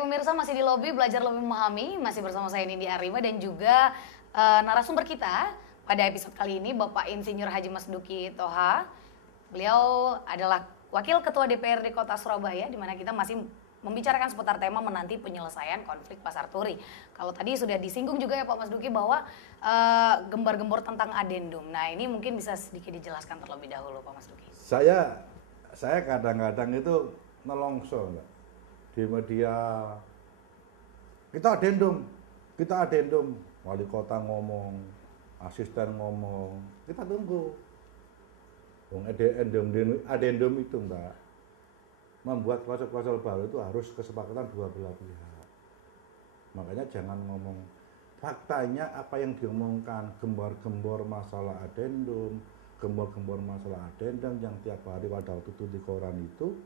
Pemirsa masih di lobi belajar lebih memahami, masih bersama saya Nindi Arima dan juga narasumber kita pada episode kali ini Bapak Insinyur Haji Masduki Toha. Beliau adalah Wakil Ketua DPRD Kota Surabaya, di mana kita masih membicarakan seputar tema menanti penyelesaian konflik Pasar Turi. Kalau tadi sudah disinggung juga ya Pak Masduki bahwa gembar-gembor tentang adendum. Nah ini mungkin bisa sedikit dijelaskan terlebih dahulu Pak Masduki. Saya kadang-kadang itu nelongso enggak di media, kita adendum, wali kota ngomong, asisten ngomong, kita tunggu. Adendum itu enggak, membuat klausul-klausul baru itu harus kesepakatan dua belah pihak. Makanya jangan ngomong faktanya apa yang diomongkan, gembor-gembor masalah adendum, gembor-gembor masalah adendum yang tiap hari pada waktu itu di koran itu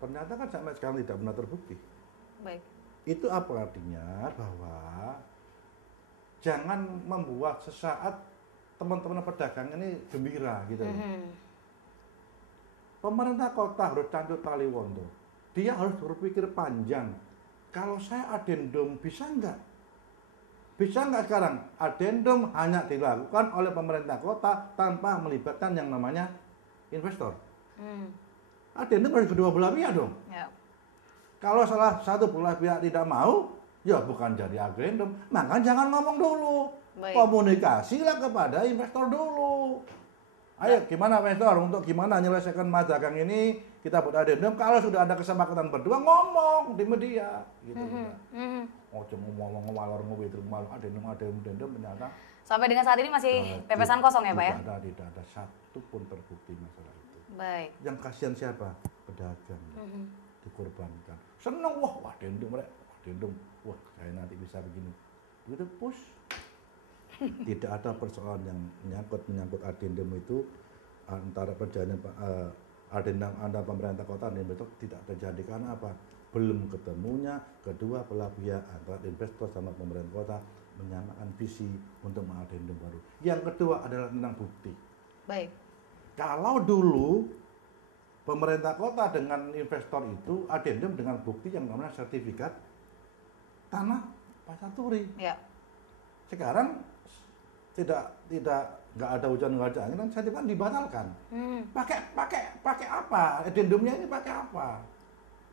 ternyata kan sampai sekarang tidak benar terbukti. Baik. Itu apa artinya? Bahwa jangan membuat sesaat teman-teman pedagang ini gembira gitu. Pemerintah kota harus cancut tali wondo. Dia harus berpikir panjang. Kalau saya adendum bisa enggak? Bisa enggak sekarang? Adendum hanya dilakukan oleh pemerintah kota tanpa melibatkan yang namanya investor. Adendum harus kedua belah pihak dong. Ya. Kalau salah satu belah pihak tidak mau, ya bukan jadi adendum. Maka jangan ngomong dulu. Baik. Komunikasilah kepada investor dulu. Ayo, gimana investor untuk gimana menyelesaikan masalah dagang ini? Kita buat adendum. Kalau sudah ada kesepakatan berdua, ngomong di media. Gitu. Oh, cuma ngomong ngalor ngubit adendum ternyata. Sampai dengan saat ini masih pepesan kosong ya Pak ya? Tidak ada satu pun terbukti masalah itu. Baik. Yang kasihan siapa? Pedagang. Dikorbankan. Seneng, wah adendum, wah saya nanti bisa begini. Begitu push. Tidak ada persoalan yang menyangkut adendum itu antara perjanjian adendum antara pemerintah kota dan investor tidak terjadi. Karena apa? Belum ketemunya kedua belah pihak antara investor sama pemerintah kota menyamakan visi untuk mengadendum baru. Yang kedua adalah tentang bukti. Baik. Kalau dulu pemerintah kota dengan investor itu adendum dengan bukti yang namanya sertifikat tanah Pasar Turi. Ya. Sekarang nggak ada hujan nggak ada angin, dan sertifikat dibatalkan. Pakai apa? Adendumnya ini pakai apa?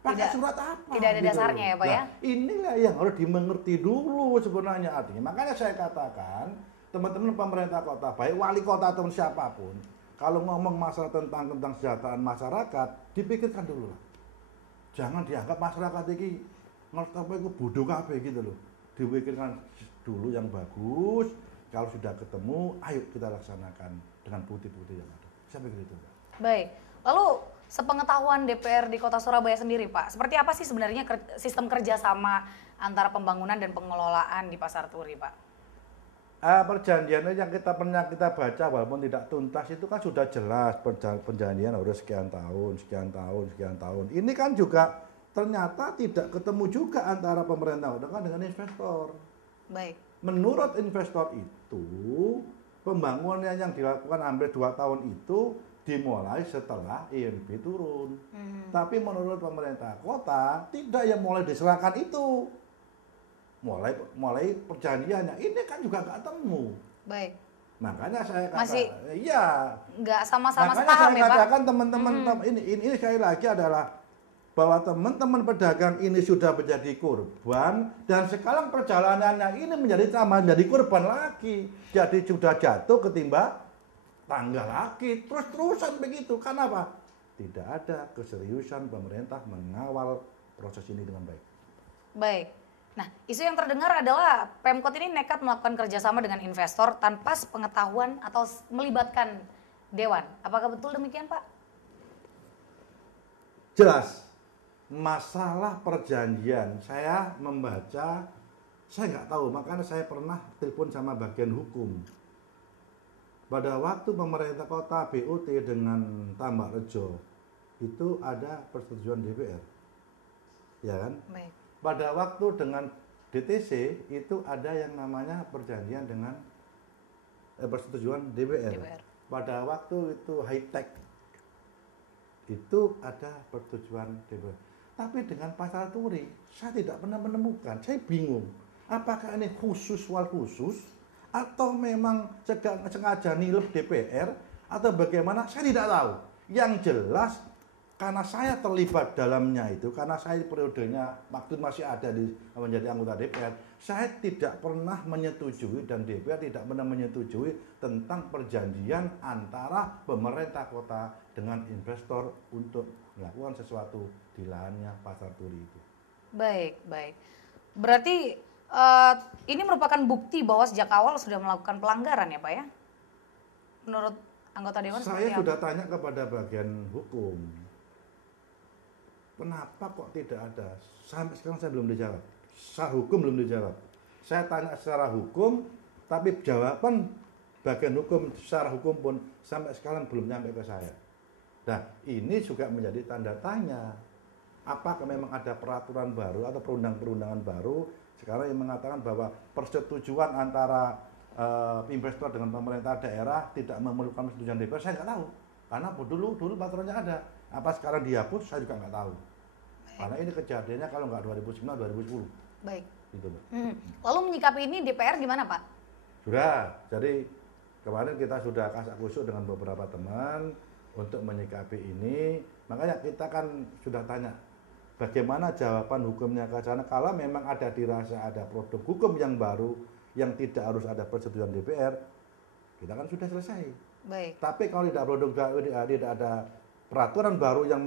Pakai surat apa? Tidak ada gitu dasarnya ya Pak ya? Inilah yang harus dimengerti dulu sebenarnya artinya. Makanya saya katakan teman-teman pemerintah kota, baik wali kota atau siapapun, kalau ngomong masalah tentang kesejahteraan masyarakat, dipikirkan dulu lah. Jangan dianggap masyarakat ini ngerti apa itu bodoh kabeh gitu loh. Dipikirkan dulu yang bagus. Kalau sudah ketemu, ayo kita laksanakan dengan bukti-bukti yang ada. Saya pikir itu, Pak. Baik. Lalu sepengetahuan DPR di Kota Surabaya sendiri, Pak, seperti apa sih sebenarnya sistem kerjasama antara pembangunan dan pengelolaan di Pasar Turi, Pak? Perjanjian yang pernah kita baca walaupun tidak tuntas itu kan sudah jelas perjanjian harus sekian tahun. Ini kan juga ternyata tidak ketemu juga antara pemerintah dengan investor. Baik. Menurut investor itu pembangunan yang dilakukan hampir 2 tahun itu dimulai setelah INB turun. Tapi menurut pemerintah kota tidak yang mulai diserahkan itu. Mulai perjanjiannya ini kan juga nggak temu. Baik. Makanya saya katakan, masih iya. Nggak sama-sama Makanya sepaham saya ya Pak? katakan teman-teman ini sekali lagi adalah bahwa teman-teman pedagang ini sudah menjadi korban dan sekarang perjalanannya ini menjadi korban lagi. Jadi sudah jatuh ketimba tangga lagi. Terus-terusan begitu. Kenapa? Tidak ada keseriusan pemerintah mengawal proses ini dengan baik. Baik. Nah, isu yang terdengar adalah Pemkot ini nekat melakukan kerjasama dengan investor tanpa sepengetahuan atau melibatkan Dewan. Apakah betul demikian, Pak? Jelas. Masalah perjanjian, saya membaca, saya nggak tahu, makanya saya pernah telepon sama bagian hukum. Pada waktu pemerintah kota BUT dengan Tambak Rejo, itu ada persetujuan DPR. Ya kan? Baik. Pada waktu dengan DTC, itu ada yang namanya perjanjian dengan persetujuan DPR. Pada waktu itu high tech, itu ada persetujuan DPR. Tapi dengan pasar turi, saya tidak pernah menemukan. Saya bingung. Apakah ini khusus wal khusus atau memang sengaja nilep DPR atau bagaimana? Saya tidak tahu. Yang jelas karena saya terlibat dalamnya itu, karena saya periodenya waktu masih ada di menjadi anggota DPR, saya tidak pernah menyetujui dan DPR tidak pernah menyetujui tentang perjanjian antara pemerintah kota dengan investor untuk melakukan sesuatu di lahannya pasar turi itu. Baik, baik. Berarti ini merupakan bukti bahwa sejak awal sudah melakukan pelanggaran ya Pak ya? Menurut anggota Dewan Saya sudah tanya kepada bagian hukum. Kenapa kok tidak ada? Sampai sekarang saya belum dijawab. Secara hukum belum dijawab. Saya tanya secara hukum, tapi jawaban bagian hukum secara hukum pun sampai sekarang belum nyampe ke saya. Nah, ini juga menjadi tanda tanya. Apakah memang ada peraturan baru atau perundang-perundangan baru sekarang yang mengatakan bahwa persetujuan antara investor dengan pemerintah daerah tidak memerlukan persetujuan DPR? Saya nggak tahu. Karena dulu peraturannya ada. Apa sekarang dihapus? Saya juga nggak tahu. Karena ini kejadiannya kalau nggak 2009, 2010. Baik. Gitu, Mbak. Lalu menyikapi ini DPR gimana Pak? Sudah. Jadi kemarin kita sudah kasak kusuk dengan beberapa teman untuk menyikapi ini. Makanya kita kan sudah tanya bagaimana jawaban hukumnya ke sana kalau memang ada dirasa ada produk hukum yang baru yang tidak harus ada persetujuan DPR. Kita kan sudah selesai. Baik. Tapi kalau tidak ada peraturan baru yang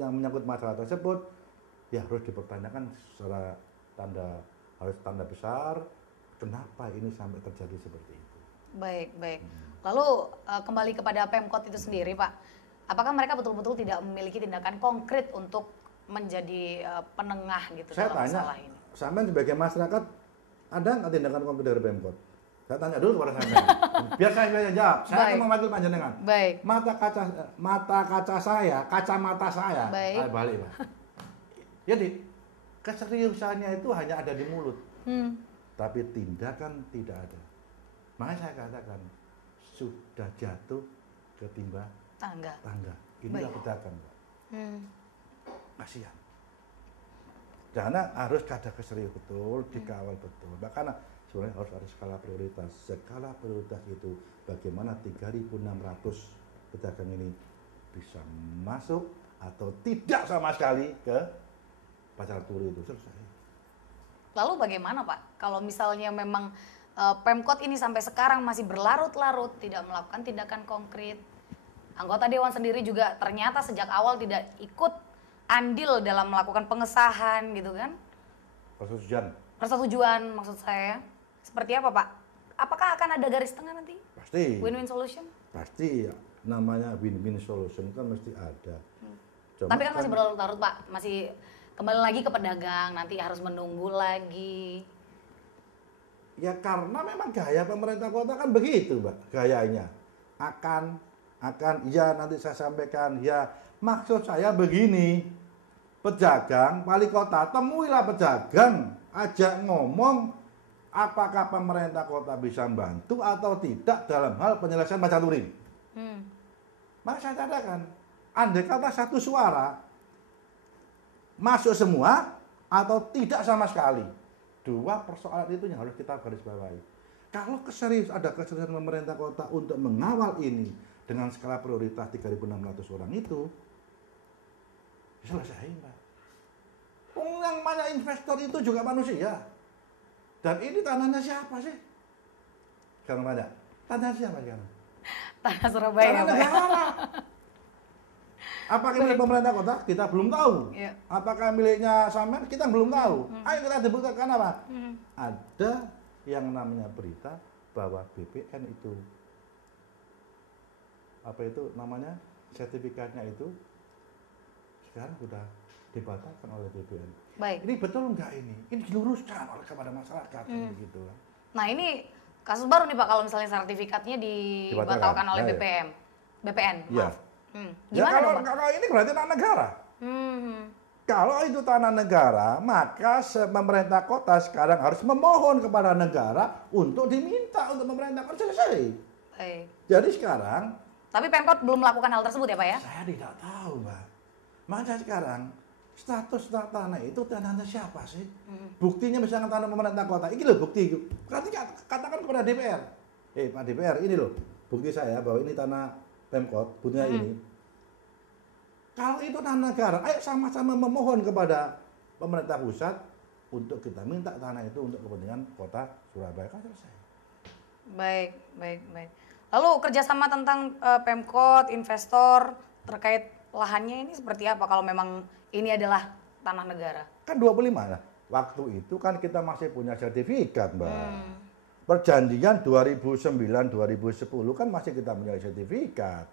yang menyangkut masalah tersebut, ya harus dipertanyakan secara harus tanda besar kenapa ini sampai terjadi seperti itu. Baik, baik. Lalu kembali kepada Pemkot itu sendiri Pak, apakah mereka betul-betul tidak memiliki tindakan konkret untuk menjadi penengah gitu Saya dalam tanya, masalah ini? sampean sebagai masyarakat ada nggak tindakan konkret dari Pemkot? Saya tanya dulu kepada sampean. Biar saya jawab. Saya akan mewakili panjenengan. Baik. Kacamata saya. Baik. Balik, Pak. Jadi keseriusannya itu hanya ada di mulut. Tapi tindakan tidak ada. Makanya saya katakan sudah jatuh ketimpa tangga. Inilah pedagang, Pak. Kasihan. Karena harus ada keseriusan betul, dikawal betul. Karena sebenarnya harus ada skala prioritas. Skala prioritas itu bagaimana 3.600 pedagang ini bisa masuk atau tidak sama sekali ke pasar turi itu, selesai. Lalu bagaimana Pak? Kalau misalnya memang Pemkot ini sampai sekarang masih berlarut-larut tidak melakukan tindakan konkret. Anggota Dewan sendiri juga ternyata sejak awal tidak ikut andil dalam melakukan pengesahan gitu kan? Persetujuan maksud saya. Seperti apa Pak? Apakah akan ada garis tengah nanti? Pasti. Win-win solution? Pasti ya. Namanya win-win solution kan mesti ada. Tapi kan masih berlarut-larut Pak. Masih kembali lagi ke pedagang. Nanti harus menunggu lagi. Ya karena memang gaya pemerintah kota kan begitu, Mbak. Gayanya. Akan, ya nanti saya sampaikan. Ya maksud saya begini. Pedagang, wali kota, temuilah pedagang. Ajak ngomong. Apakah pemerintah kota bisa membantu atau tidak dalam hal penyelesaian pasar turi? Maka saya katakan, andai kata satu suara masuk semua atau tidak sama sekali, dua persoalan itu yang harus kita garis bawahi. Kalau ada keseriusan pemerintah kota untuk mengawal ini dengan skala prioritas 3.600 orang itu, selesai, Mbak. Yang mana investor itu juga manusia. Dan ini tanahnya siapa sih? Sekarang banyak. Tanah siapa sekarang? Tanah Surabaya. Tanah negara. Apakah milik pemerintah kota? Kita belum tahu. Ya. Apakah miliknya Samer? Kita belum tahu. Ayo kita dibuktikan apa? Ada yang namanya berita bahwa BPN itu sertifikatnya itu sekarang sudah dibatalkan oleh BPN. Baik. Ini betul enggak ini? Ini diluruskan oleh kepada masyarakat begitu. Nah ini kasus baru nih Pak kalau misalnya sertifikatnya dibatalkan oleh BPN. Ya. Maaf. Ya Gimana kalau ini berarti tanah negara. Kalau itu tanah negara, maka pemerintah kota sekarang harus memohon kepada negara untuk diminta untuk pemerintah kota selesai. Baik. Jadi sekarang. Tapi Pemkot belum melakukan hal tersebut ya Pak ya? Saya tidak tahu, Mbak. Makanya sekarang status tanah itu tanahnya siapa sih? Buktinya misalnya tanah pemerintah kota, ini loh bukti. Katakan kepada DPR, Pak DPR, ini loh bukti saya bahwa ini tanah Pemkot, buktinya ini. Kalau itu tanah negara, ayo sama-sama memohon kepada pemerintah pusat untuk kita minta tanah itu untuk kepentingan kota Surabaya, kan selesai. Baik. Lalu kerjasama tentang Pemkot, investor terkait lahannya ini seperti apa kalau memang ini adalah tanah negara? Kan 25 lah. Waktu itu kan kita masih punya sertifikat, Mbak. Perjanjian 2009-2010 kan masih kita punya sertifikat.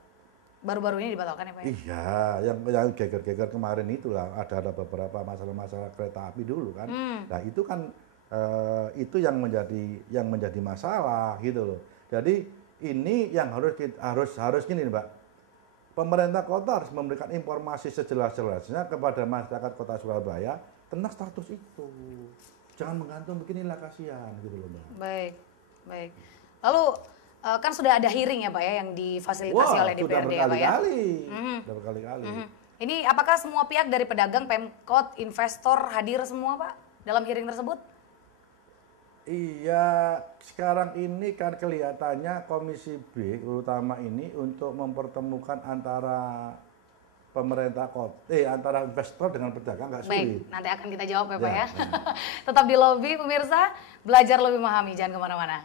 Baru-baru ini dibatalkan ya Pak? Iya, yang geger-geger kemarin itulah ada beberapa masalah-masalah kereta api dulu kan. Nah itu kan itu yang menjadi masalah gitu loh. Jadi ini yang harus gini Mbak. Pemerintah kota harus memberikan informasi sejelas-jelasnya kepada masyarakat kota Surabaya tentang status itu. Jangan menggantung beginilah, kasihan gitu loh Mbak. Baik. Lalu kan sudah ada hearing ya Pak ya yang difasilitasi oleh DPRD ya Pak ya? Sudah berkali-kali. Ini apakah semua pihak dari pedagang, Pemkot, investor hadir semua Pak dalam hearing tersebut? Iya, sekarang ini kan kelihatannya Komisi B terutama ini untuk mempertemukan antara pemerintah kota, antara investor dengan pedagang nggak sulit. Baik, nanti akan kita jawab ya Pak ya. Tetap di Lobby pemirsa, belajar lebih memahami, jangan kemana-mana.